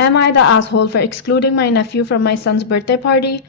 Am I the asshole for excluding my nephew from my son's birthday party?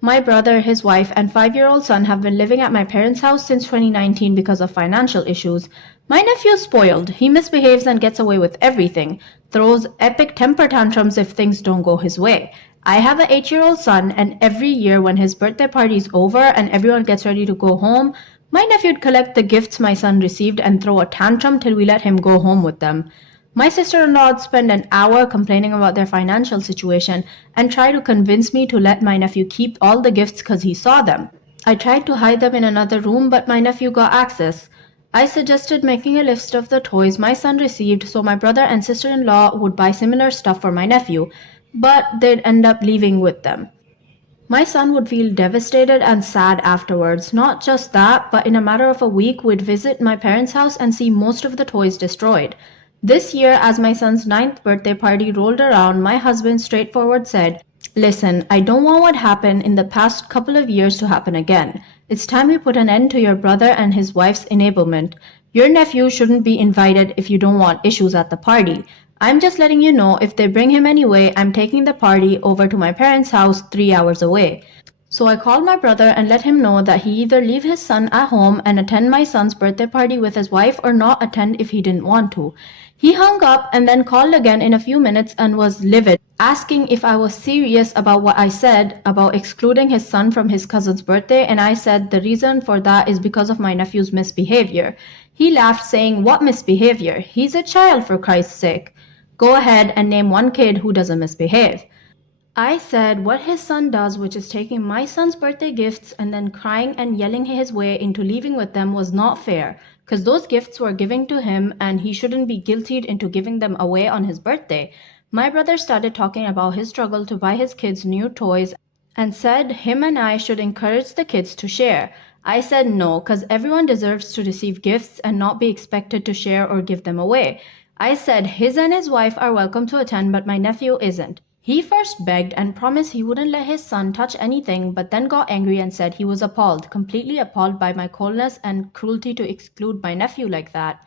My brother, his wife, and 5-year-old son have been living at my parents' house since 2019 because of financial issues. My nephew's spoiled. He misbehaves and gets away with everything, throws epic temper tantrums if things don't go his way. I have an 8-year-old son, and every year when his birthday party's over and everyone gets ready to go home, my nephew'd collect the gifts my son received and throw a tantrum till we let him go home with them. My sister-in-law would spend an hour complaining about their financial situation and try to convince me to let my nephew keep all the gifts because he saw them. I tried to hide them in another room, but my nephew got access. I suggested making a list of the toys my son received so my brother and sister-in-law would buy similar stuff for my nephew, but they'd end up leaving with them. My son would feel devastated and sad afterwards. Not just that, but in a matter of a week, we'd visit my parents' house and see most of the toys destroyed. This year, as my son's 9th birthday party rolled around, my husband straightforward said, "Listen, I don't want what happened in the past couple of years to happen again. It's time we put an end to your brother and his wife's enablement. Your nephew shouldn't be invited if you don't want issues at the party. I'm just letting you know if they bring him anyway, I'm taking the party over to my parents' house 3 hours away." So I called my brother and let him know that he either leave his son at home and attend my son's birthday party with his wife or not attend if he didn't want to. He hung up and then called again in a few minutes and was livid, asking if I was serious about what I said about excluding his son from his cousin's birthday, and I said the reason for that is because of my nephew's misbehavior. He laughed, saying, "What misbehavior? He's a child, for Christ's sake. Go ahead and name one kid who doesn't misbehave." I said what his son does, which is taking my son's birthday gifts and then crying and yelling his way into leaving with them, was not fair, because those gifts were given to him and he shouldn't be guilted into giving them away on his birthday. My brother started talking about his struggle to buy his kids new toys and said him and I should encourage the kids to share. I said no, because everyone deserves to receive gifts and not be expected to share or give them away. I said his and his wife are welcome to attend, but my nephew isn't. He first begged and promised he wouldn't let his son touch anything, but then got angry and said he was appalled, completely appalled by my coldness and cruelty to exclude my nephew like that.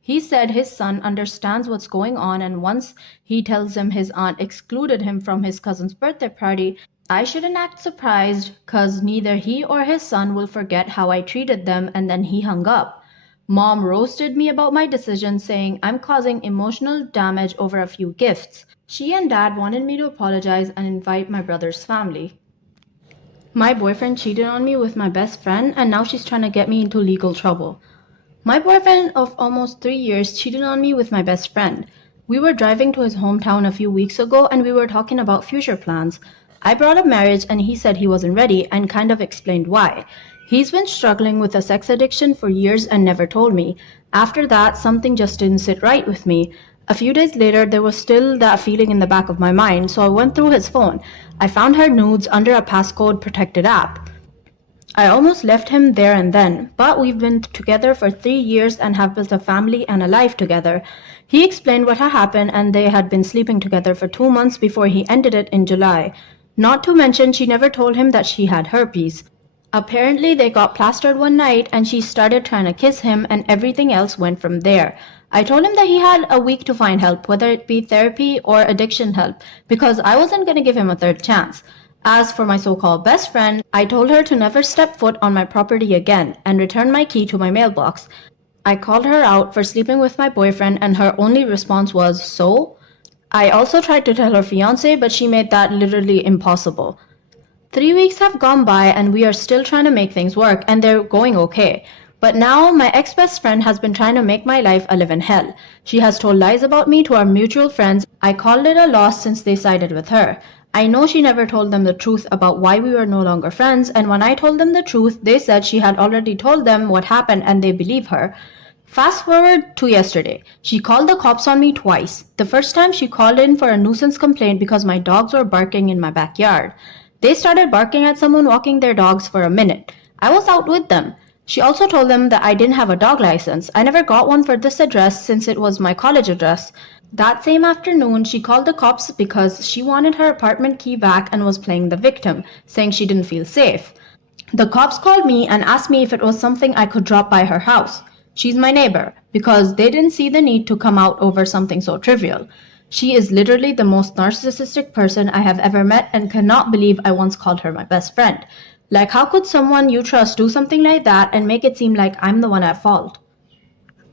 He said his son understands what's going on, and once he tells him his aunt excluded him from his cousin's birthday party, I shouldn't act surprised, 'cause neither he or his son will forget how I treated them, and then he hung up. Mom roasted me about my decision, saying I'm causing emotional damage over a few gifts. She and Dad wanted me to apologize and invite my brother's family. My boyfriend cheated on me with my best friend, and now she's trying to get me into legal trouble. My boyfriend of almost 3 years cheated on me with my best friend. We were driving to his hometown a few weeks ago and we were talking about future plans. I brought up marriage and he said he wasn't ready and kind of explained why. He's been struggling with a sex addiction for years and never told me. After that, something just didn't sit right with me. A few days later, there was still that feeling in the back of my mind, so I went through his phone. I found her nudes under a passcode protected app. I almost left him there and then, but we've been together for 3 years and have built a family and a life together. He explained what had happened, and they had been sleeping together for 2 months before he ended it in July. Not to mention, she never told him that she had herpes. Apparently, they got plastered one night and she started trying to kiss him, and everything else went from there. I told him that he had a week to find help, whether it be therapy or addiction help, because I wasn't going to give him a third chance. As for my so-called best friend, I told her to never step foot on my property again and return my key to my mailbox. I called her out for sleeping with my boyfriend, and her only response was, "So?" I also tried to tell her fiancé, but she made that literally impossible. 3 weeks have gone by and we are still trying to make things work, and they're going okay. But now my ex-best friend has been trying to make my life a living hell. She has told lies about me to our mutual friends. I called it a loss since they sided with her. I know she never told them the truth about why we were no longer friends, and when I told them the truth, they said she had already told them what happened and they believe her. Fast forward to yesterday. She called the cops on me twice. The first time she called in for a nuisance complaint because my dogs were barking in my backyard. They started barking at someone walking their dogs for a minute. I was out with them. She also told them that I didn't have a dog license. I never got one for this address since it was my college address. That same afternoon, she called the cops because she wanted her apartment key back and was playing the victim, saying she didn't feel safe. The cops called me and asked me if it was something I could drop by her house. She's my neighbor, because they didn't see the need to come out over something so trivial. She is literally the most narcissistic person I have ever met and cannot believe I once called her my best friend. Like, how could someone you trust do something like that and make it seem like I'm the one at fault?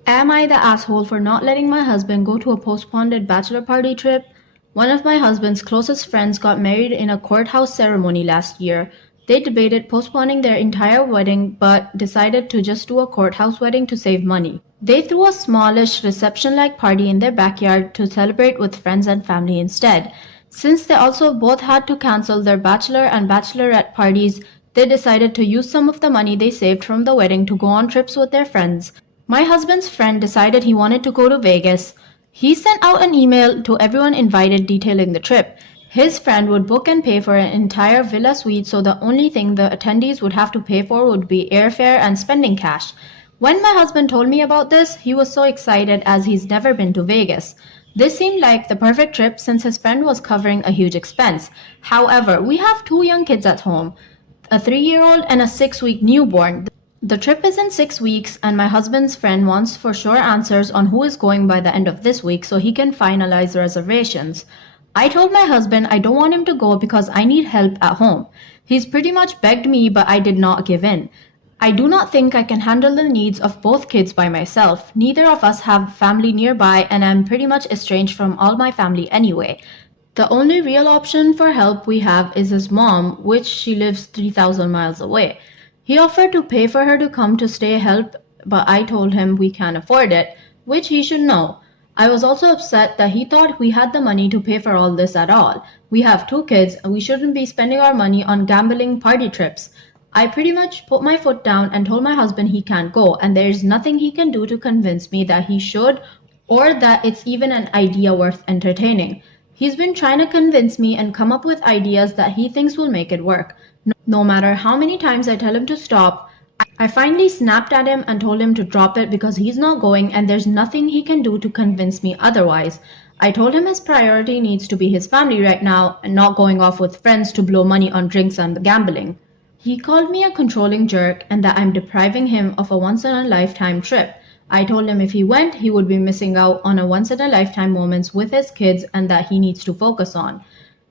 Am I the asshole for not letting my husband go to a postponed bachelor party trip? One of my husband's closest friends got married in a courthouse ceremony last year. They debated postponing their entire wedding but decided to just do a courthouse wedding to save money. They threw a smallish reception-like party in their backyard to celebrate with friends and family instead. Since they also both had to cancel their bachelor and bachelorette parties, they decided to use some of the money they saved from the wedding to go on trips with their friends. My husband's friend decided he wanted to go to Vegas. He sent out an email to everyone invited detailing the trip. His friend would book and pay for an entire villa suite, so the only thing the attendees would have to pay for would be airfare and spending cash. When my husband told me about this, he was so excited as he's never been to Vegas. This seemed like the perfect trip since his friend was covering a huge expense. However, we have 2 young kids at home, a 3-year-old and a 6-week newborn. The trip is in 6 weeks, and my husband's friend wants for sure answers on who is going by the end of this week so he can finalize reservations. I told my husband I don't want him to go because I need help at home. He's pretty much begged me, but I did not give in. I do not think I can handle the needs of both kids by myself. Neither of us have family nearby, and I'm pretty much estranged from all my family anyway. The only real option for help we have is his mom, which she lives 3,000 miles away. He offered to pay for her to come to stay help, but I told him we can't afford it, which he should know. I was also upset that he thought we had the money to pay for all this at all. We have 2 kids and we shouldn't be spending our money on gambling party trips. I pretty much put my foot down and told my husband he can't go, and there is nothing he can do to convince me that he should or that it's even an idea worth entertaining. He's been trying to convince me and come up with ideas that he thinks will make it work. No matter how many times I tell him to stop, I finally snapped at him and told him to drop it because he's not going and there's nothing he can do to convince me otherwise. I told him his priority needs to be his family right now and not going off with friends to blow money on drinks and gambling. He called me a controlling jerk and that I'm depriving him of a once-in-a-lifetime trip. I told him if he went, he would be missing out on a once-in-a-lifetime moments with his kids and that he needs to focus on.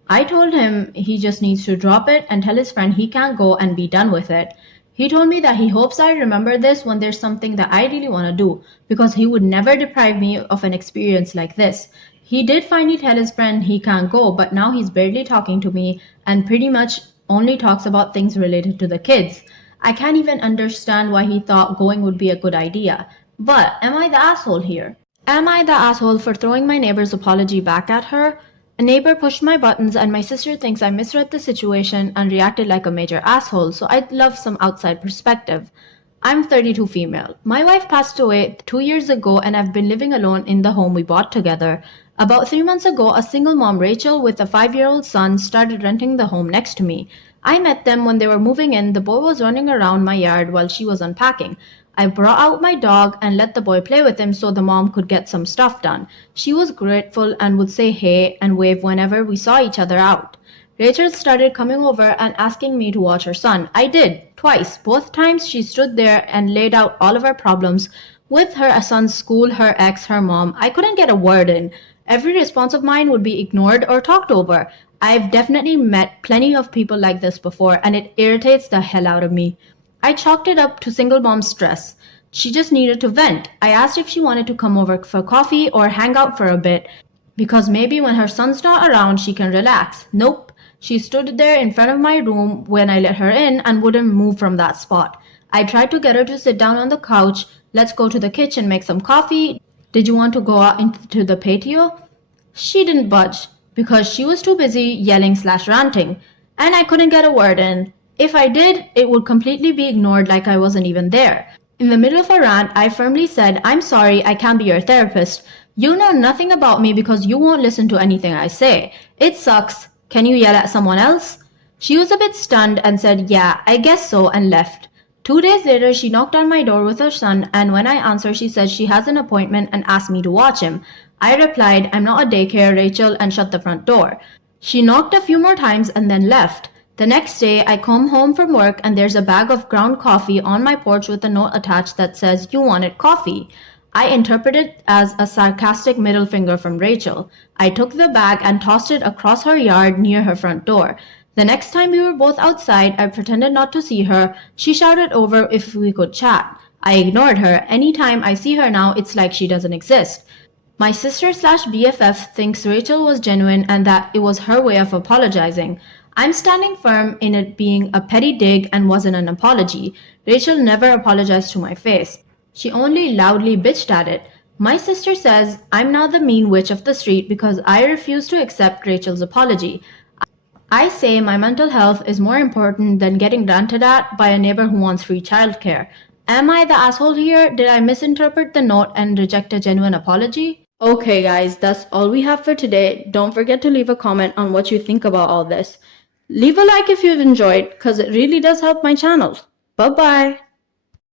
I told him he just needs to drop it and tell his friend he can't go and be done with it. He told me that he hopes I remember this when there's something that I really want to do, because he would never deprive me of an experience like this. He did finally tell his friend he can't go, but now he's barely talking to me and pretty much only talks about things related to the kids. I can't even understand why he thought going would be a good idea. But am I the asshole here? Am I the asshole for throwing my neighbor's apology back at her? A neighbor pushed my buttons and my sister thinks I misread the situation and reacted like a major asshole, so I'd love some outside perspective. I'm 32 female. My wife passed away 2 years ago and I've been living alone in the home we bought together. About 3 months ago, a single mom, Rachel, with a 5-year-old son, started renting the home next to me. I met them when they were moving in. The boy was running around my yard while she was unpacking. I brought out my dog and let the boy play with him so the mom could get some stuff done. She was grateful and would say hey and wave whenever we saw each other out. Rachel started coming over and asking me to watch her son. I did, twice. Both times she stood there and laid out all of her problems with her son's school, her ex, her mom. I couldn't get a word in. Every response of mine would be ignored or talked over. I've definitely met plenty of people like this before and it irritates the hell out of me. I chalked it up to single mom stress. She just needed to vent. I asked if she wanted to come over for coffee or hang out for a bit, because maybe when her son's not around she can relax. Nope. She stood there in front of my room when I let her in and wouldn't move from that spot. I tried to get her to sit down on the couch. Let's go to the kitchen, make some coffee. Did you want to go out into the patio? She didn't budge because she was too busy yelling/ranting, and I couldn't get a word in. If I did, it would completely be ignored like I wasn't even there. In the middle of a rant, I firmly said, I'm sorry, I can't be your therapist. You know nothing about me because you won't listen to anything I say. It sucks. Can you yell at someone else? She was a bit stunned and said, yeah, I guess so, and left. 2 days later, she knocked on my door with her son, and when I answered, she said she has an appointment and asked me to watch him. I replied, I'm not a daycare, Rachel, and shut the front door. She knocked a few more times and then left. The next day, I come home from work and there's a bag of ground coffee on my porch with a note attached that says, you wanted coffee. I interpreted it as a sarcastic middle finger from Rachel. I took the bag and tossed it across her yard near her front door. The next time we were both outside, I pretended not to see her. She shouted over if we could chat. I ignored her. Anytime I see her now, it's like she doesn't exist. My sister/BFF thinks Rachel was genuine and that it was her way of apologizing. I'm standing firm in it being a petty dig and wasn't an apology. Rachel never apologized to my face. She only loudly bitched at it. My sister says I'm now the mean witch of the street because I refuse to accept Rachel's apology. I say my mental health is more important than getting ranted at by a neighbor who wants free childcare. Am I the asshole here? Did I misinterpret the note and reject a genuine apology? Okay guys, that's all we have for today. Don't forget to leave a comment on what you think about all this. Leave a like if you've enjoyed, cause it really does help my channel. Bye bye!